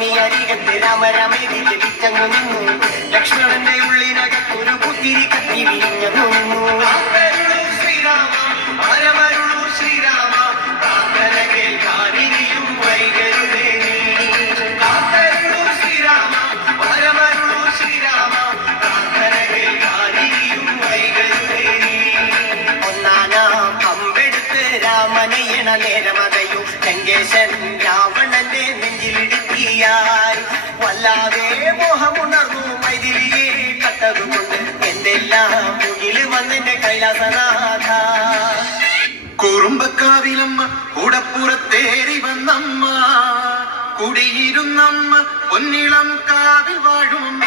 സ്വാമി അരികത്ത് രാമരാമേതി ജപിച്ചങ്ങു നിന്നു. ലക്ഷ്മണന്റെ ഉള്ളിനകത്തൊരു പുത്തിരി കത്തി വിരിഞ്ഞു നിന്നു. ശ്രീരാമ പരമരുളു ശ്രീരാമ പ്രാർത്ഥന കേൾക്കാനിനിയും വൈകരുതേ നീ. കാത്തരുളു ശ്രീരാമ പരമരുളു ശ്രീരാമ പ്രാർത്ഥന കേൾക്കാനിനിയും വൈകരുതേ നീ. ഒന്നാനാം അമ്പെടുത്ത് രാമനയണ നേരമതയും ലങ്കേശൻ രാവണന്റെ നെഞ്ചിലിടുക്കിയായി. വല്ലാതെ മോഹമുണർന്നു മൈഥിലിയെ കട്ടതുകൊണ്ട് എന്തെല്ലാം മുകില് വന്നെന്റെ കൈലാസനാഥ. കുറുമ്പക്കാവിലമ്മ കൂടപ്പുറത്തേറി വന്നമ്മ, കുടിയിരുന്നമ്മ പൊന്നിളം കാവിൽ വാഴുമമ്മ.